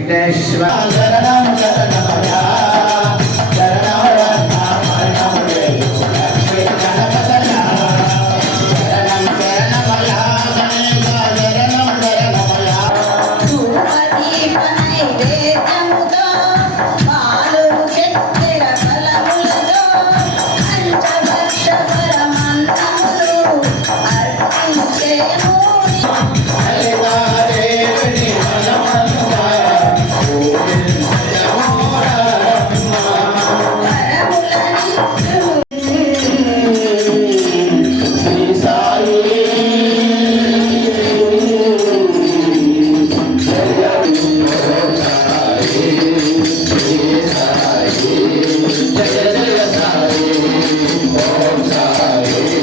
వెంకటేశ్వర జయ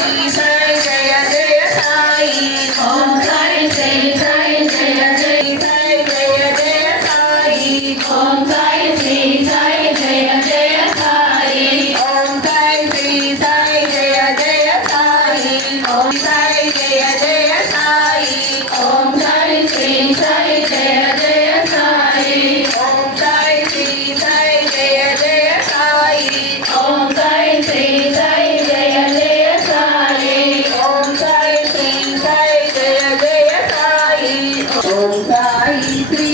సాయి ఓం సాయి శ్రీ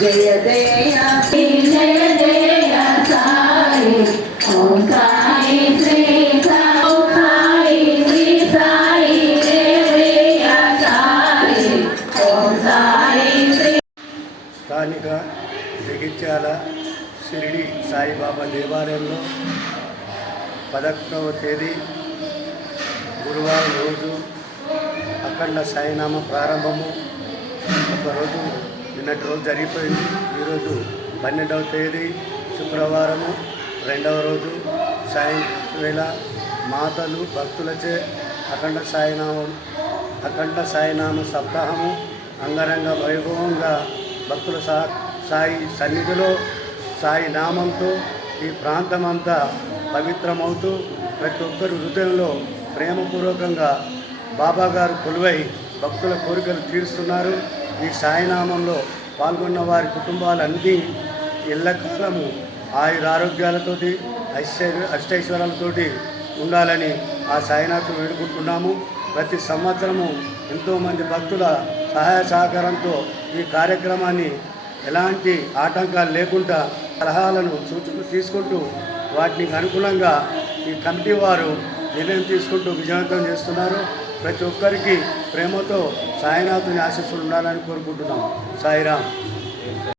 జయ జయ జయ జయ ఓం శ్రీ స్థానిక జగిత్యాల షిరిడి సాయిబాబా దేవాలయంలో పదకొండవ తేదీ గురువారం రోజు అఖండ సాయినామ ప్రారంభము. ఒకరోజు నిన్నటి రోజు జరిగిపోయింది. ఈరోజు పన్నెండవ తేదీ శుక్రవారము. రెండవ రోజు సాయం వేళ. మాతలు భక్తులచే అఖండ సాయినామం అఖండ సాయినామ సప్తాహము. అంగరంగ వైభవంగా భక్తుల సా సాయి సన్నిధిలో సాయి నామంతో ఈ ప్రాంతమంతా పవిత్రమవుతూ ప్రతి ఒక్కరి హృదయంలో ప్రేమపూర్వకంగా బాబా గారు కొలువై భక్తుల కోరికలు తీరుస్తున్నారు. ఈ సాయినామంలో పాల్గొన్న వారి కుటుంబాలన్నీ ఎల్లకాలము ఆయురారోగ్యాలతోటి ఐశ్వర్య అష్టైశ్వర్యాలతోటి ఉండాలని ఆ సాయినాథం వేడుకుంటున్నాము. ప్రతి సంవత్సరము ఎంతోమంది భక్తుల సహాయ సహకారంతో ఈ కార్యక్రమాన్ని ఎలాంటి ఆటంకాలు లేకుండా సలహాలను సూచనలు తీసుకుంటూ వాటికి అనుగుణంగా ఈ కమిటీ వారు నిర్ణయం తీసుకుంటూ విజయవంతం చేస్తున్నారు. ప్రతి ఒక్కరికి ప్రేమతో సాయినాథుని ఆశీస్సులు ఉండాలని కోరుకుంటున్నాం. సాయిరామ్.